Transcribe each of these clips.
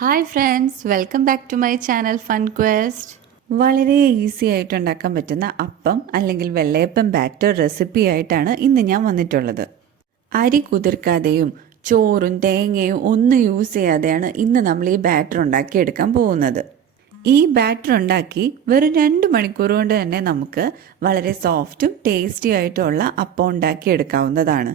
Hi friends, welcome back to my channel fun quest. വളരെ easy ആയിട്ട് ഉണ്ടാക്കാൻ പറ്റുന്ന അപ്പം അല്ലെങ്കിൽ വെള്ളയപ്പം ബാറ്റർ റെസിപ്പി ആയിട്ടാണ് ഇന്ന് ഞാൻ വന്നിട്ടുള്ളത്. അരി കുതിർക്കാതെയും ചോറും തേങ്ങയും ഒന്നും യൂസ് ചെയ്യാതെയാണ് ഇന്ന് നമ്മൾ ഈ ബാറ്റർ ഉണ്ടാക്കിയെടുക്കാൻ പോകുന്നത്. ഈ ബാറ്റർ ഉണ്ടാക്കി വെറും 2 മണിക്കൂർ കൊണ്ട് തന്നെ നമുക്ക് വളരെ സോഫ്റ്റും ടേസ്റ്റി ആയിട്ടുള്ള അപ്പം ഉണ്ടാക്കിയെടുക്കാവുന്നതാണ്.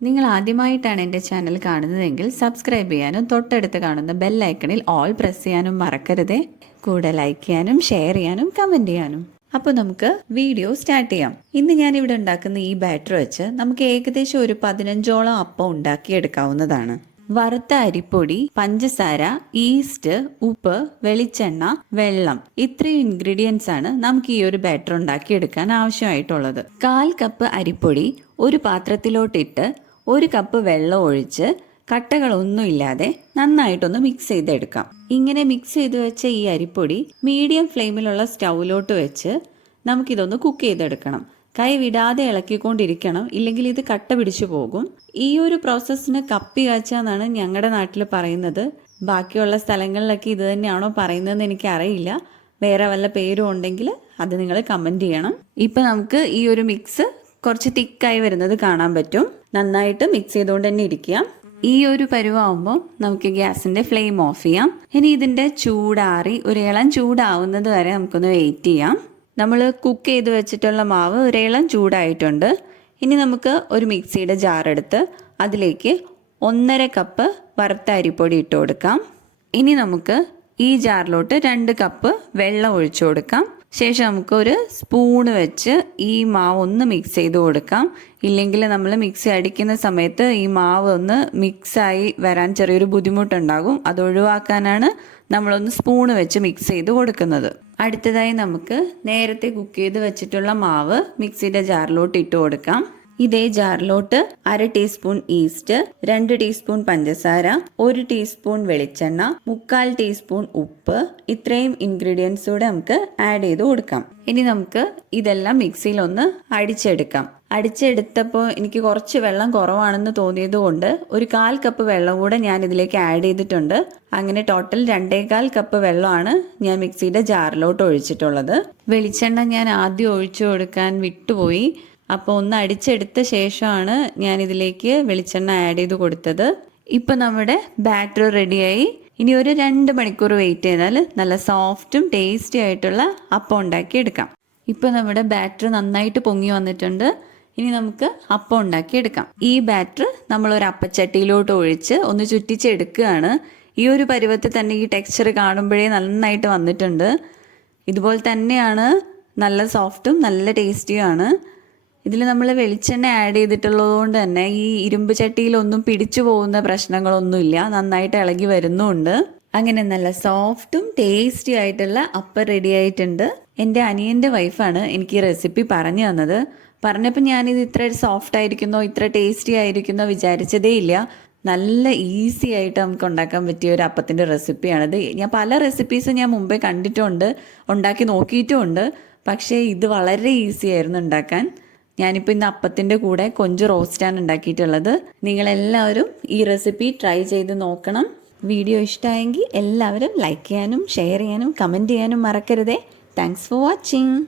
നിങ്ങൾ ആദ്യമായിട്ടാണ് എൻ്റെ ചാനൽ കാണുന്നതെങ്കിൽ സബ്സ്ക്രൈബ് ചെയ്യാനും തൊട്ടടുത്ത് കാണുന്ന ബെൽ ഐക്കണിൽ ഓൾ പ്രസ് ചെയ്യാനും മറക്കരുതേ. കൂടെ ലൈക്ക് ചെയ്യാനും ഷെയർ ചെയ്യാനും കമൻറ്റ് ചെയ്യാനും. അപ്പോൾ നമുക്ക് വീഡിയോ സ്റ്റാർട്ട് ചെയ്യാം. ഇന്ന് ഞാനിവിടെ ഉണ്ടാക്കുന്ന ഈ ബാറ്റർ വെച്ച് നമുക്ക് ഏകദേശം ഒരു 15ഓളം അപ്പം ഉണ്ടാക്കിയെടുക്കാവുന്നതാണ്. വറുത്ത അരിപ്പൊടി, പഞ്ചസാര, ഈസ്റ്റ്, ഉപ്പ്, വെളിച്ചെണ്ണ, വെള്ളം, ഇത്രയും ഇൻഗ്രീഡിയൻസ് ആണ് നമുക്ക് ഈ ഒരു ബാറ്റർ ഉണ്ടാക്കിയെടുക്കാൻ ആവശ്യമായിട്ടുള്ളത്. 1/4 കപ്പ് അരിപ്പൊടി ഒരു പാത്രത്തിലോട്ടിട്ട് 1 കപ്പ് വെള്ളം ഒഴിച്ച് കട്ടകളൊന്നുമില്ലാതെ നന്നായിട്ടൊന്ന് മിക്സ് ചെയ്തെടുക്കാം. ഇങ്ങനെ മിക്സ് ചെയ്ത് വെച്ച ഈ അരിപ്പൊടി മീഡിയം ഫ്ലെയിമിലുള്ള സ്റ്റൗവിലോട്ട് വെച്ച് നമുക്കിതൊന്ന് കുക്ക് ചെയ്തെടുക്കണം. കൈ വിടാതെ ഇളക്കിക്കൊണ്ടിരിക്കണം, ഇല്ലെങ്കിൽ ഇത് കട്ട പിടിച്ചു പോകും. ഈ ഒരു പ്രോസസ്സിന് കപ്പി കാച്ചാന്നാണ് ഞങ്ങളുടെ നാട്ടിൽ പറയുന്നത്. ബാക്കിയുള്ള സ്ഥലങ്ങളിലൊക്കെ ഇത് തന്നെയാണോ പറയുന്നതെന്ന് എനിക്കറിയില്ല. വേറെ വല്ല പേരും ഉണ്ടെങ്കിൽ അത് നിങ്ങൾ കമൻറ്റ് ചെയ്യണം. ഇപ്പം നമുക്ക് ഈ ഒരു മിക്സ് കുറച്ച് തിക്കായി വരുന്നത് കാണാൻ പറ്റും. നന്നായിട്ട് മിക്സ് ചെയ്തുകൊണ്ട് തന്നെ ഇരിക്കുക. ഈ ഒരു പരുവാകുമ്പോൾ നമുക്ക് ഗ്യാസിൻ്റെ ഫ്ലെയിം ഓഫ് ചെയ്യാം. ഇനി ഇതിൻ്റെ ചൂടാറി ഒരു ഇളം ചൂടാവുന്നത് വരെ നമുക്കൊന്ന് വെയിറ്റ് ചെയ്യാം. നമ്മൾ കുക്ക് ചെയ്ത് വെച്ചിട്ടുള്ള മാവ് ഒരു ഇളം ചൂടായിട്ടുണ്ട്. ഇനി നമുക്ക് ഒരു മിക്സിയുടെ ജാർ എടുത്ത് അതിലേക്ക് 1.5 കപ്പ് വറുത്ത അരിപ്പൊടി ഇട്ട് കൊടുക്കാം. ഇനി നമുക്ക് ഈ ജാറിലോട്ട് 2 കപ്പ് വെള്ളം ഒഴിച്ചു കൊടുക്കാം. ശേഷം നമുക്ക് ഒരു സ്പൂണ് വെച്ച് ഈ മാവ് ഒന്ന് മിക്സ് ചെയ്ത് കൊടുക്കാം. ഇല്ലെങ്കിൽ നമ്മൾ മിക്സി അടിക്കുന്ന സമയത്ത് ഈ മാവ് ഒന്ന് മിക്സായി വരാൻ ചെറിയൊരു ബുദ്ധിമുട്ടുണ്ടാകും. അത് ഒഴിവാക്കാനാണ് നമ്മളൊന്ന് സ്പൂണ് വെച്ച് മിക്സ് ചെയ്ത് കൊടുക്കുന്നത്. അടുത്തതായി നമുക്ക് നേരത്തെ കുക്ക് ചെയ്ത് വെച്ചിട്ടുള്ള മാവ് മിക്സിയുടെ ജാറിലോട്ട് ഇട്ട് കൊടുക്കാം. ഇതേ ജാറിലോട്ട് 1/2 ടീസ്പൂൺ ഈസ്റ്റ്, 2 ടീസ്പൂൺ പഞ്ചസാര, 1 ടീസ്പൂൺ വെളിച്ചെണ്ണ, 3/4 ടീസ്പൂൺ ഉപ്പ്, ഇത്രയും ഇൻഗ്രീഡിയൻസ് കൂടെ നമുക്ക് ആഡ് ചെയ്ത് കൊടുക്കാം. ഇനി നമുക്ക് ഇതെല്ലാം മിക്സിയിൽ ഒന്ന് അടിച്ചെടുക്കാം. അടിച്ചെടുത്തപ്പോൾ എനിക്ക് കുറച്ച് വെള്ളം കുറവാണെന്ന് തോന്നിയത് കൊണ്ട് ഒരു 1/4 കപ്പ് വെള്ളം കൂടെ ഞാൻ ഇതിലേക്ക് ആഡ് ചെയ്തിട്ടുണ്ട്. അങ്ങനെ ടോട്ടൽ 2.25 കപ്പ് വെള്ളമാണ് ഞാൻ മിക്സിയുടെ ജാറിലോട്ട് ഒഴിച്ചിട്ടുള്ളത്. വെളിച്ചെണ്ണ ഞാൻ ആദ്യം ഒഴിച്ചു കൊടുക്കാൻ വിട്ടുപോയി. അപ്പോൾ ഒന്ന് അടിച്ചെടുത്ത ശേഷമാണ് ഞാൻ ഇതിലേക്ക് വെളിച്ചെണ്ണ ആഡ് ചെയ്ത് കൊടുത്തത്. ഇപ്പം നമ്മുടെ ബാറ്റർ റെഡിയായി. ഇനി ഒരു 2 മണിക്കൂർ വെയിറ്റ് ചെയ്താൽ നല്ല സോഫ്റ്റും ടേസ്റ്റി ആയിട്ടുള്ള അപ്പം ഉണ്ടാക്കിയെടുക്കാം. ഇപ്പം നമ്മുടെ ബാറ്റർ നന്നായിട്ട് പൊങ്ങി വന്നിട്ടുണ്ട്. ഇനി നമുക്ക് അപ്പം ഉണ്ടാക്കിയെടുക്കാം. ഈ ബാറ്റർ നമ്മളൊരു അപ്പച്ചട്ടിയിലോട്ട് ഒഴിച്ച് ഒന്ന് ചുറ്റിച്ചെടുക്കുകയാണ്. ഈ ഒരു പരുവത്തിൽ തന്നെ ഈ ടെക്സ്ചർ കാണുമ്പോഴേ നന്നായിട്ട് വന്നിട്ടുണ്ട്. ഇതുപോലെ തന്നെയാണ്, നല്ല സോഫ്റ്റും നല്ല ടേസ്റ്റിയുമാണ്. ഇതിൽ നമ്മൾ വെളിച്ചെണ്ണ ആഡ് ചെയ്തിട്ടുള്ളത് കൊണ്ട് തന്നെ ഈ ഇരുമ്പ് ചട്ടിയിലൊന്നും പിടിച്ചു പോകുന്ന പ്രശ്നങ്ങളൊന്നുമില്ല. നന്നായിട്ട് ഇളകി വരുന്നുമുണ്ട്. അങ്ങനെ നല്ല സോഫ്റ്റും ടേസ്റ്റി ആയിട്ടുള്ള അപ്പം റെഡി ആയിട്ടുണ്ട്. എൻ്റെ അനിയൻ്റെ വൈഫാണ് എനിക്ക് ഈ റെസിപ്പി പറഞ്ഞു തന്നത്. പറഞ്ഞപ്പോൾ ഞാനിത് ഇത്ര സോഫ്റ്റ് ആയിരിക്കുന്നോ ഇത്ര ടേസ്റ്റി ആയിരിക്കുന്നോ വിചാരിച്ചതേ ഇല്ല. നല്ല ഈസി ആയിട്ട് നമുക്ക് ഉണ്ടാക്കാൻ പറ്റിയ ഒരു അപ്പത്തിൻ്റെ റെസിപ്പിയാണിത്. ഞാൻ പല റെസിപ്പീസും ഞാൻ മുമ്പേ കണ്ടിട്ടുണ്ട്, ഉണ്ടാക്കി നോക്കിയിട്ടുമുണ്ട്. പക്ഷേ ഇത് വളരെ ഈസി ആയിരുന്നു ഉണ്ടാക്കാൻ. ഞാനിപ്പോൾ ഇന്ന് അപ്പത്തിൻ്റെ കൂടെ കൊഞ്ച് റോസ്റ്റാണ് ഉണ്ടാക്കിയിട്ടുള്ളത്. നിങ്ങളെല്ലാവരും ഈ റെസിപ്പി ട്രൈ ചെയ്ത് നോക്കണം. വീഡിയോ ഇഷ്ടമായെങ്കിൽ എല്ലാവരും ലൈക്ക് ചെയ്യാനും ഷെയർ ചെയ്യാനും കമൻറ്റ് ചെയ്യാനും മറക്കരുതേ. Thanks for watching.